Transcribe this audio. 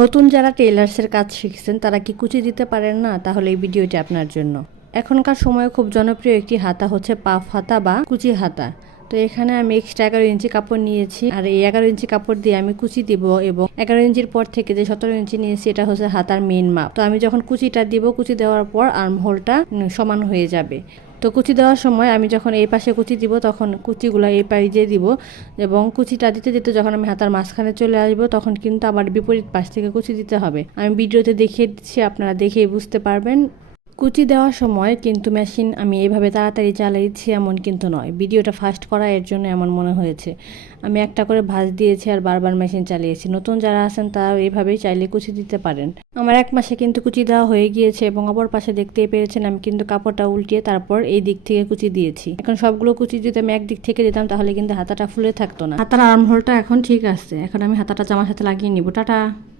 নতুন যারা টেইলার্সের কাজ শিখছেন তারা কি কুচি দিতে পারেন না? তাহলে এই ভিডিওটি আপনার জন্য। এখনকার সময়ে খুব জনপ্রিয় একটি হাতা হচ্ছে পাফ হাতা বা কুচি হাতা। তো এখানে আমি এক্সট্রা 11 ইঞ্চি কাপড় নিয়েছি, আর এই 11 ইঞ্চি কাপড় দিয়ে আমি কুচি দিব, এবং 11 ইঞ্চির পর থেকে যে 17 ইঞ্চি নিয়েছি এটা হচ্ছে হাতার মেন মাপ। তো আমি যখন কুচিটা দিব, কুচি দেওয়ার পর আর্ম হোলটা সমান হয়ে যাবে। তো কুচি দেওয়ার সময় আমি যখন এই পাশে কুচি দিব তখন কুচিগুলো এই পাশ দিয়ে দিব, এবং কুচিটা দিতে দিতে যখন আমি হাতার মাঝখানে চলে আসবো তখন কিন্তু আবার বিপরীত পাশ থেকে কুচি দিতে হবে। আমি ভিডিওতে দেখিয়ে দিচ্ছি, আপনারা দেখেই বুঝতে পারবেন। কুচি দেওয়ার সময় কিন্তু মেশিন আমি এইভাবে তাড়াতাড়ি চালিয়েছি এমন কিন্তু নয়, ভিডিওটা ফাস্ট করা এর জন্য এমন মনে হয়েছে। আমি একটা করে ভাঁজ দিয়েছি আর বারবার মেশিন চালিয়েছি। নতুন যারা আছেন তারা এইভাবেই চাইলে কুচি দিতে পারেন। আমার 1 মাসে কিন্তু কুচি দেওয়া হয়ে গিয়েছে, এবং অপর পাশে দেখতেই পেরেছেন আমি কিন্তু কাপড়টা উল্টিয়ে তারপর এই দিক থেকে কুচি দিয়েছি। এখন সবগুলো কুচি যদি আমি একদিক থেকে দিতাম তাহলে কিন্তু হাতাটা ফুলে থাকতো না। হাতার আর্ম হোলটা এখন ঠিক আছে। এখন আমি হাতাটা জামার সাথে লাগিয়ে নিব। টাটা।